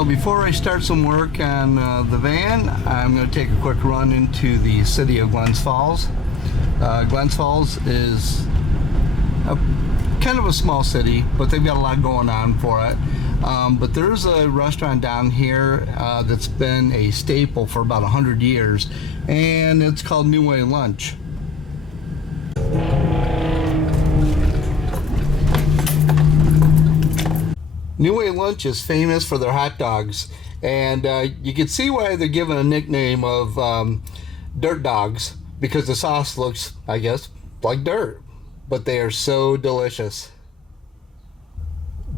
Well, before I start some work on the van, I'm going to take a quick run into the city of Glens Falls. Glens Falls is kind of a small city, but they've got a lot going on for it. But there's a restaurant down here that's been a staple for about 100 years, and it's called New Way Lunch. New Way Lunch is famous for their hot dogs, and you can see why they're given a nickname of dirt dogs, because the sauce looks, I guess, like dirt, but they are so delicious.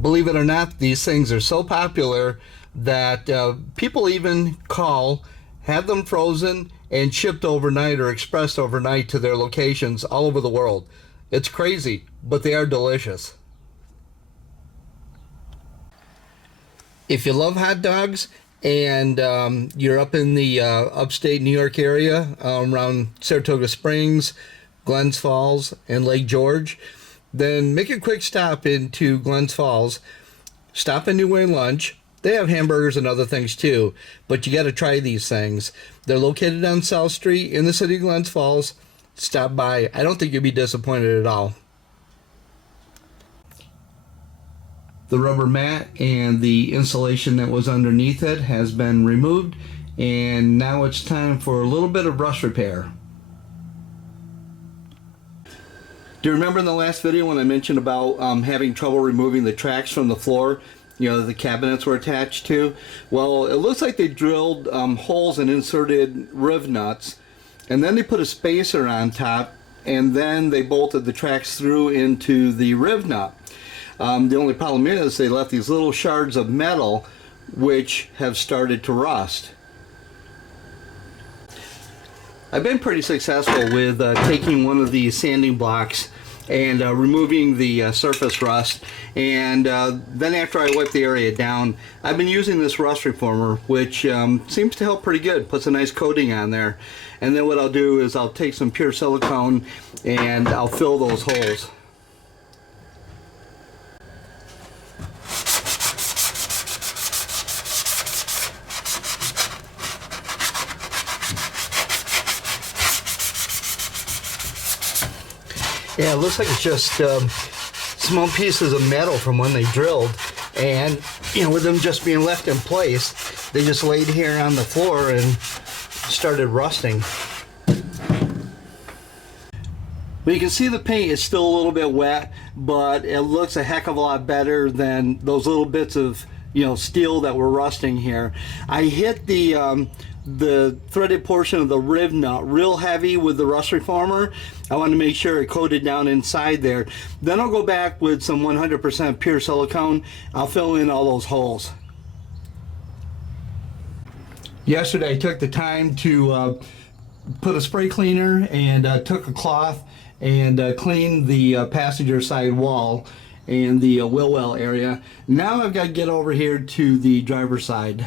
Believe it or not, these things are so popular that people even have them frozen and shipped overnight or expressed overnight to their locations all over the world. It's crazy, but they are delicious. If you love hot dogs and you're up in the upstate New York area, around Saratoga Springs, Glens Falls, and Lake George, then make a quick stop into Glens Falls. Stop at New Way Lunch. They have hamburgers and other things too, but you got to try these things. They're located on South Street in the city of Glens Falls. Stop by. I don't think you'll be disappointed at all. The rubber mat and the insulation that was underneath it has been removed, and now it's time for a little bit of rust repair. Do you remember in the last video when I mentioned about having trouble removing the tracks from the floor, the cabinets were attached to? Well, it looks like they drilled holes and inserted riv nuts, and then they put a spacer on top, and then they bolted the tracks through into the riv nut. The only problem is they left these little shards of metal which have started to rust. I've been pretty successful with taking one of these sanding blocks and removing the surface rust, and then after I wipe the area down, I've been using this rust reformer, which seems to help pretty good. Puts a nice coating on there, and then what I'll do is I'll take some pure silicone and I'll fill those holes. Yeah, it looks like it's just small pieces of metal from when they drilled, and with them just being left in place, they just laid here on the floor and started rusting. Well, you can see the paint is still a little bit wet, but it looks a heck of a lot better than those little bits of steel that were rusting here. I hit the threaded portion of the riv nut real heavy with the rust reformer. I want to make sure it coated down inside there. Then I'll go back with some 100% pure silicone. I'll fill in all those holes. Yesterday I took the time to put a spray cleaner and took a cloth and cleaned the passenger side wall and the wheel well area. Now I've got to get over here to the driver's side.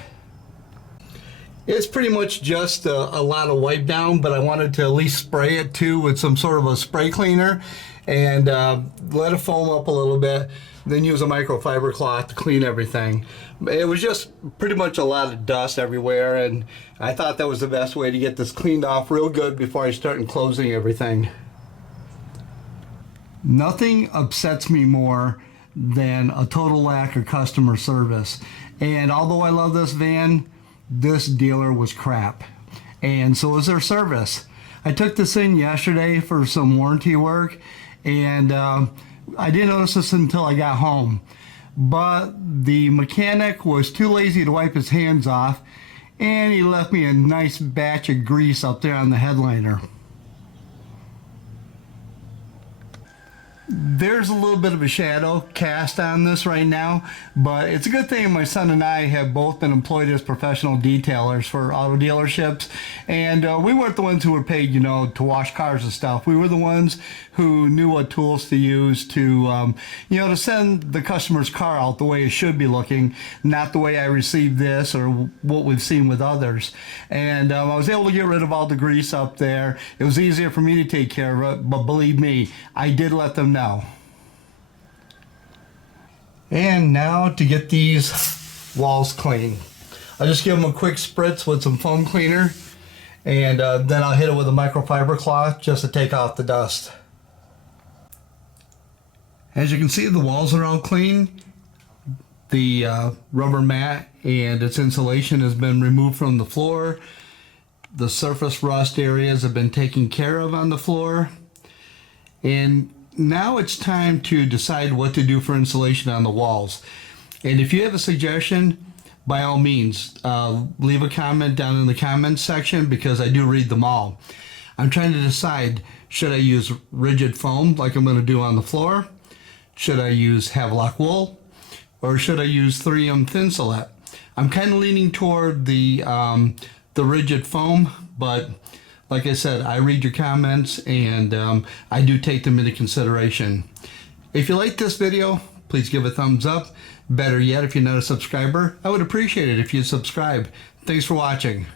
It's pretty much just a lot of wipe down, but I wanted to at least spray it too with some sort of a spray cleaner and let it foam up a little bit, then use a microfiber cloth to clean everything. It was just pretty much a lot of dust everywhere, and I thought that was the best way to get this cleaned off real good before I start enclosing everything. Nothing upsets me more than a total lack of customer service, and although I love this van, this dealer was crap, and so is their service. I took this in yesterday for some warranty work, and I didn't notice this until I got home, but the mechanic was too lazy to wipe his hands off, and he left me a nice batch of grease up there on the headliner. There's a little bit of a shadow cast on this right now, but it's a good thing my son and I have both been employed as professional detailers for auto dealerships, and we weren't the ones who were paid, to wash cars and stuff. We were the ones who knew what tools to use to, to send the customer's car out the way it should be looking, not the way I received this or what we've seen with others. And I was able to get rid of all the grease up there. It was easier for me to take care of it, but believe me, I did let them know. And now to get these walls clean. I'll just give them a quick spritz with some foam cleaner, and then I'll hit it with a microfiber cloth just to take off the dust. As you can see, the walls are all clean. The rubber mat and its insulation has been removed from the floor. The surface rust areas have been taken care of on the floor. And now it's time to decide what to do for insulation on the walls. And if you have a suggestion, by all means, leave a comment down in the comments section, because I do read them all. I'm trying to decide, should I use rigid foam like I'm going to do on the floor? Should I use Havelock wool? Or should I use 3M Thinsulate? I'm kind of leaning toward the rigid foam, but like I said, I read your comments, and I do take them into consideration. If you like this video, please give a thumbs up. Better yet, if you're not a subscriber, I would appreciate it if you subscribe. Thanks for watching.